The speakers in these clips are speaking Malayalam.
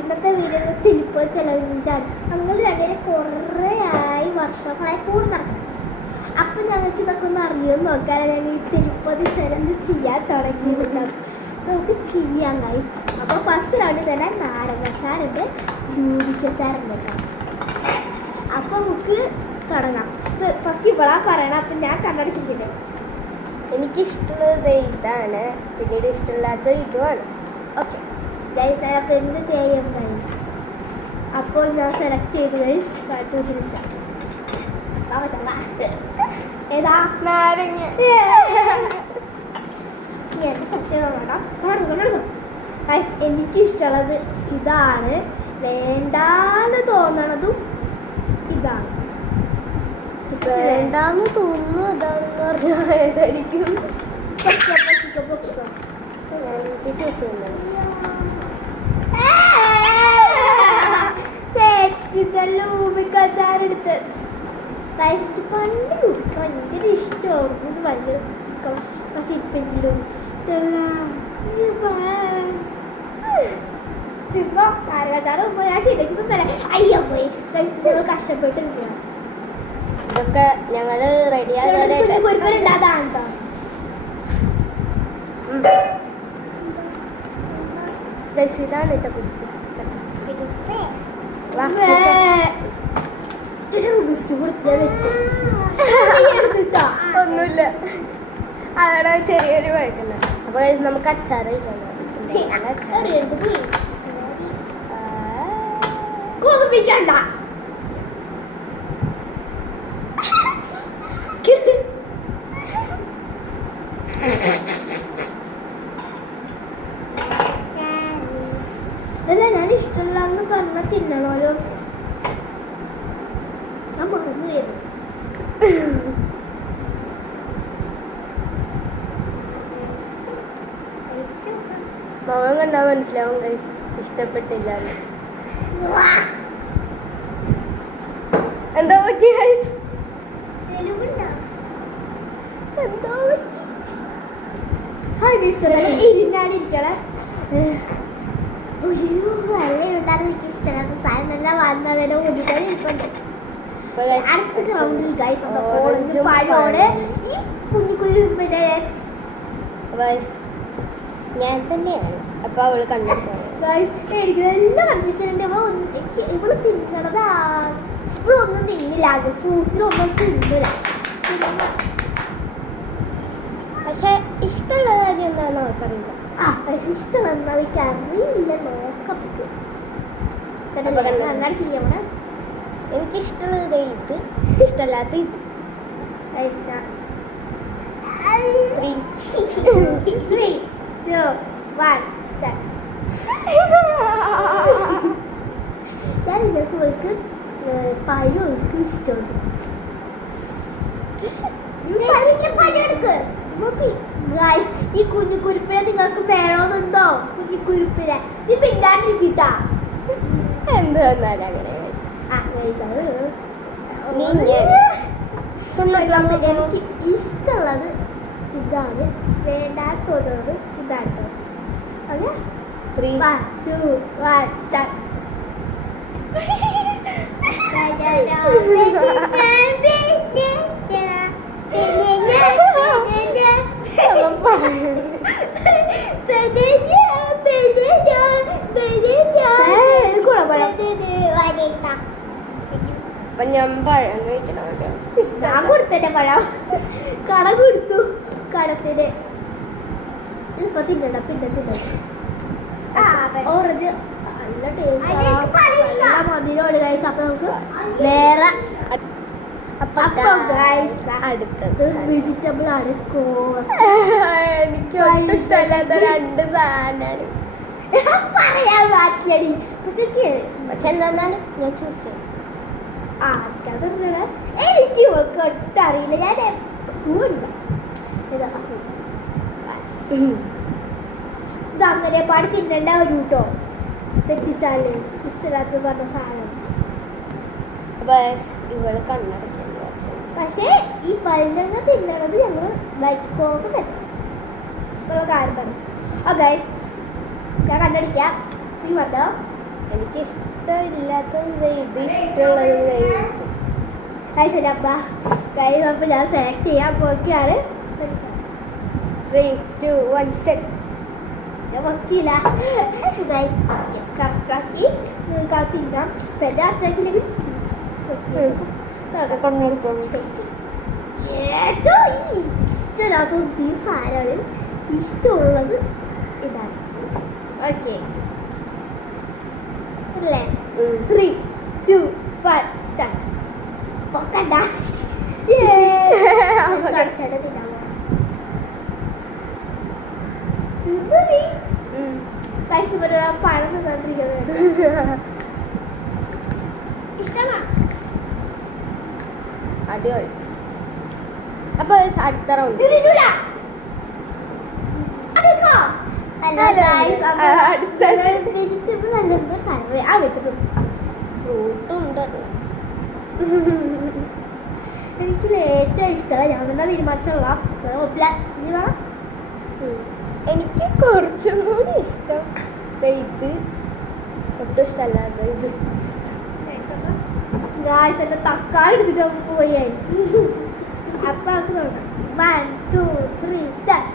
ഇന്നത്തെ വീഡിയോ തിരുപ്പതി ചലഞ്ചാണ്. നമ്മൾ രണ്ടുപേരും കുറേ ആയി വർഷങ്ങളായി കൂടെ നടക്കണം. അപ്പം ഞങ്ങൾക്ക് ഇതൊക്കെ ഒന്ന് അറിയുമെന്ന് നോക്കാനാണ് ഞങ്ങൾ ഈ തിരുപ്പതി ചലഞ്ച് ചെയ്യാൻ തുടങ്ങിയത്. നമുക്ക് ചെയ്യാം ഗൈസ്. അപ്പോൾ ഫസ്റ്റ് റൗണ്ടിൽ തന്നെ നാരങ്ങച്ചാറുണ്ട്, യൂരിക്കച്ചാറുണ്ട്. അപ്പോൾ നമുക്ക് തുടങ്ങാം. ഫസ്റ്റ് ഇവളാ പറയണം. അപ്പം ഞാൻ കണ്ണടച്ചിരിക്കട്ടെ. എനിക്കിഷ്ടമുള്ളത് ഇതാണ്, പിന്നീട് ഇഷ്ടമില്ലാത്തത് ഇതുമാണ്. ഓക്കെ ഗൈസ്, ഞാൻ അപ്പോൾ എന്ത് ചെയ്യും ഗൈസ്? അപ്പോൾ ഞാൻ സെലക്ട് ചെയ്തു ഗൈസ്. ഏതാ? നാരങ്ങ. എനിക്കിഷ്ടമുള്ളത് ഇതാണ്. വേണ്ടാന്ന് തോന്നണതും ഇതാണ്. വേണ്ടാന്ന് തോന്നുന്നു അതാണെന്ന് പറഞ്ഞാൽ ഏതായിരിക്കും? എനിക്ക് ചൂസ് ചെയ്യുന്നത് ൂമിക്കച്ചാരെടുത്ത് എനിക്ക് പണ്ട് കുടിക്കാൻ ഭയങ്കര ഇഷ്ടമായിരുന്നു. ഭയങ്കര കുടിക്കണം. പക്ഷെ ഇപ്പെങ്കിലും തിന്നോ നാരങ്ങാച്ചാറ് ഞാൻ ശരിക്കും അയ്യോ പോയി കഷ്ടപ്പെട്ടിരിക്കുക. ഇതൊക്കെ ഞങ്ങള് റെഡിയാക്കാനായിട്ട് ഒരുപാടുണ്ടാതാണ്. ഇതാണ് കേട്ടോ കുട്ടി. ഒന്നുമില്ല, അവിടെ ചെറിയൊരു വഴക്കുണ്ട്. അപ്പൊ നമുക്ക് അച്ചാറ് കൊതിപ്പിക്കണ്ട. അല്ല, ഞാൻ ഇഷ്ടമില്ലാന്ന് പറഞ്ഞ തിന്നണോലോ. ഞാൻ മറന്നു ചെയ്തു. മുഖം കണ്ടാ മനസ്സിലാവും ഗൈസ് ഇഷ്ടപ്പെട്ടില്ല. എന്തോ പറ്റി ഗൈസ്? എന്തോ പറ്റി? ഇരുന്നാടിരിക്കണേ. വെള്ളമുണ്ടാകുന്ന എനിക്ക് ഇഷ്ടമില്ലാത്ത സാധനം നല്ല വന്നതിനെ ഒതുക്കാൻ ഇരിപ്പുണ്ട്. അടുത്ത റൗണ്ടിൽ ഗൈസ് പഴോടെ ഈ കുഞ്ഞു കുഞ്ഞു പിന്നെ ഞാൻ തന്നെയാണ്. അപ്പൊ അവള് കണ്ടിട്ടാണ്. എനിക്ക് നല്ല കൺഫ്യൂഷൻ ഉണ്ട്. ഇവള് തിന്നണതാ. ഇവളൊന്നും തിന്നില്ല. ഫ്രൂട്ട്സിലൊന്നും തിന്നില്ല. പക്ഷെ ഇഷ്ടമുള്ള കാര്യം എന്താണെന്ന് അവർക്കറിയില്ല. ഇഷ്ടമെന്നാ എനിക്ക് അറിയില്ല. നോക്കാം. നന്നായി ചെയ്യണം. എനിക്കിഷ്ടമുള്ളത് ഇത്, ഇഷ്ടമല്ലാത്ത ഇത്. ചിലർക്ക് പഴം ഇഷ്ടമുണ്ട്. ഈ കുഞ്ഞു കുരുപ്പിനെ നിങ്ങൾക്ക് വേണമെന്നുണ്ടോ? കുഞ്ഞു കുരുപ്പിനെ നീ പിന്നാണ്ടിരിക്കട്ടാ. എന്ത് വന്നാലും അങ്ങനെ എനിക്ക് ഇഷ്ടമുള്ളത് ഇതാണ്. വേണ്ടാത്തത് ഇതാണ്. Okay, 3, 2, 1 start. അപ്പൊ ഞാൻ പഴം കഴിക്കണം. ഞാൻ കൊടുത്തന്നെ പഴം. കട കൊടുത്തു. കടത്തിന് ഇപ്പൊ തിന്നണ്ട. പിന്നെ തിന്നണം. ഓറഞ്ച് നല്ല ടേസ്റ്റ്, മധുരമാണ് ഗൈസ്. അപ്പൊ നമുക്ക് വേറെ അടുത്തത് വെജിറ്റബിൾ ആണ്. എനിക്ക് ഒട്ടും ഇഷ്ടമല്ലാത്ത രണ്ട് സാധനമാണ് പറയാൻ ബാക്കിയടി. പക്ഷെ എന്താന്നാലും ഞാൻ ചൂസ് ചെയ്യും. എനിക്ക് ഒട്ടറിയില്ല. ഞാൻ ഇതങ്ങനെ പാടി തിന്നണ്ട ഒരു കേട്ടോ. തെറ്റിച്ചാല് ഇഷ്ടമില്ലാത്ത പറഞ്ഞ സാധനം. ഇവള് കണ്ണടയ്ക്കാൻ. പക്ഷേ ഈ പഴങ്ങൾ തിന്നണത് ഞങ്ങൾ ലൈക്ക് തന്നെ കാര്യം പറഞ്ഞു. ഗൈസ്, ഞാൻ കണ്ണടിക്കാം. നീ പറഞ്ഞോ. എനിക്ക് ഇഷ്ടമില്ലാത്തത് ഇത്, ഇഷ്ടമുള്ളത് കഴിക്കും. അത് ശരി അപ്പ കാര്യം അപ്പോൾ ഞാൻ സെലക്ട് ചെയ്യാൻ പോയിക്കാണ്. 3, 2, 1 സ്റ്റെപ്പ്. ഞാൻ നോക്കിയില്ല കറക്റ്റാക്കി നിങ്ങൾക്ക് അത് തിന്നാം. അപ്പം എൻ്റെ അറ്റാക്കില്ലെങ്കിൽ ഏറ്റവും ഇഷ്ടമില്ലാത്തത് ഈ സാധനമാണ്. ഇഷ്ടമുള്ളത് ഇതാണ്. ഓക്കെ അല്ലേ? 3, 2, 1 സ്റ്റാർട്ട്. പൊക്കണ്ട കച്ചട തിന്നാൻ പൈസ പഴം തിന്നാണ്ടിരിക്കുന്നത് ഇഷ്ടമാണ്. അടിപൊളി. അപ്പൊ അടുത്ത റൗണ്ട്. വെജിറ്റബിൾ അല്ലെങ്കിൽ സാധനം ആ വെജിറ്റബിൾ ഫ്രൂട്ടും ഉണ്ട്. എനിക്ക് ഏറ്റവും ഇഷ്ടമാണ്. ഞാൻ തന്നെ തീരുമാനിച്ചുള്ള എനിക്ക് കുറച്ചും കൂടി ഇഷ്ടം ഇത്, ഒട്ടും ഇഷ്ടമല്ലാത്ത ഇത്. എന്റെ തക്കാളി എടുത്തിട്ട് പോയി. അപ്പൊ നമുക്ക് നോക്കാം. 1, 2, 3 സ്റ്റാർട്ട്.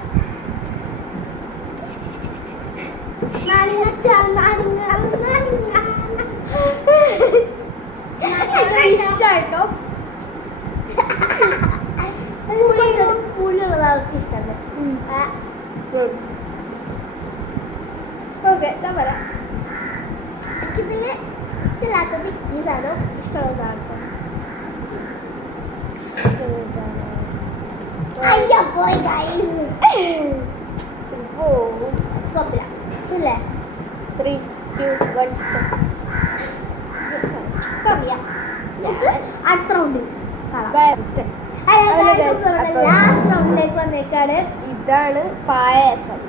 ഇഷ്ടായിട്ടോ പുളിയുള്ളത് അവർക്ക് ഇഷ്ടമല്ല. ഓക്കെ ഞാൻ പറയാം. എനിക്കിതിൽ ഇഷ്ടമില്ലാത്തത് ഈ സാധനം, ഇഷ്ടമുള്ളതാണ്. അയ്യോ പോയി സ്കോപ്പില്ല. ശരിയല്ലേ? 3, 2, 1 സ്റ്റെപ്പ്. അടുത്ത റൗണ്ടിൽ സ്റ്റെപ്പ്. ലാസ്റ്റ് റൗണ്ടിലേക്ക് വന്നേക്കാണ്. ഇതാണ് പായസം.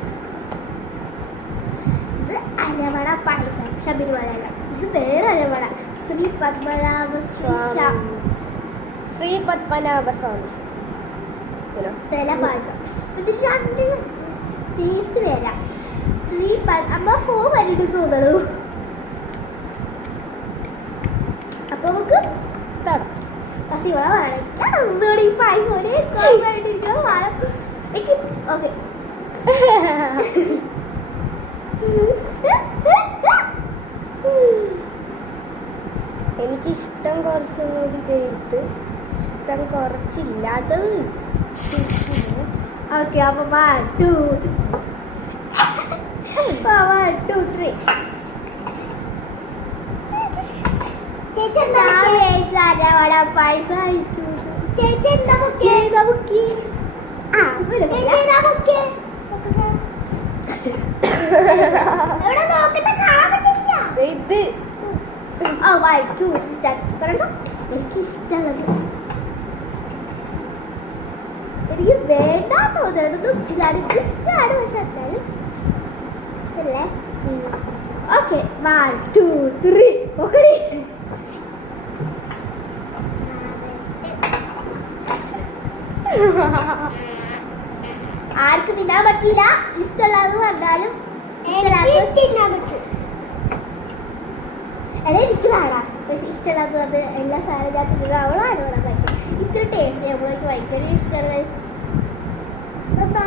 ഇത് അരവണ പായസം. ഷബീർ വടയല്ല, ഇത് വേറെ അരവണ. ശ്രീ പത്മനാഭ ശ്രീ പത്മനാഭ സ്വാമി തല പായസം. ഇത് രണ്ടിലും ടേസ്റ്റ് വരാം. അമ്മ 4 വരിട്ട് തോന്നണു. അപ്പൊ നമുക്ക് പക്ഷെ ഇവിടെ പറയണേ ഈ പായസം ഒരേ എനിക്ക് ഓക്കെ. എനിക്കിഷ്ടം കുറച്ചും കൂടി ഇത്, ഇഷ്ടം കുറച്ചില്ലാത്തത്. ഓക്കെ അപ്പൊ 1, 2, 3 അരവണ പായസം ഇത് എനിക്ക് ഇഷ്ടമുള്ളത്. എനിക്ക് വേണ്ട തോന്നുന്നത് എനിക്ക് ഇഷ്ടമാണ്. പക്ഷെ എന്തായാലും ശരിയല്ലേ? Okay 1, 2, 3 okay. ആർക്ക് തിന്നാൻ പറ്റില്ല. ഇഷ്ടമുള്ളത് കണ്ടാലും തിന്നാൻ പറ്റും. എടാ എനിക്ക് വേണം. പക്ഷെ ഇഷ്ടമുള്ളത് പറഞ്ഞ് എല്ലാ സാധനം ഞാൻ തിന്നുന്നത് അവളാണ് വേണം. ഇത്ര ടേസ്റ്റ് നമ്മൾക്ക് ഭയങ്കര ഇഷ്ടമാണ്. എന്താ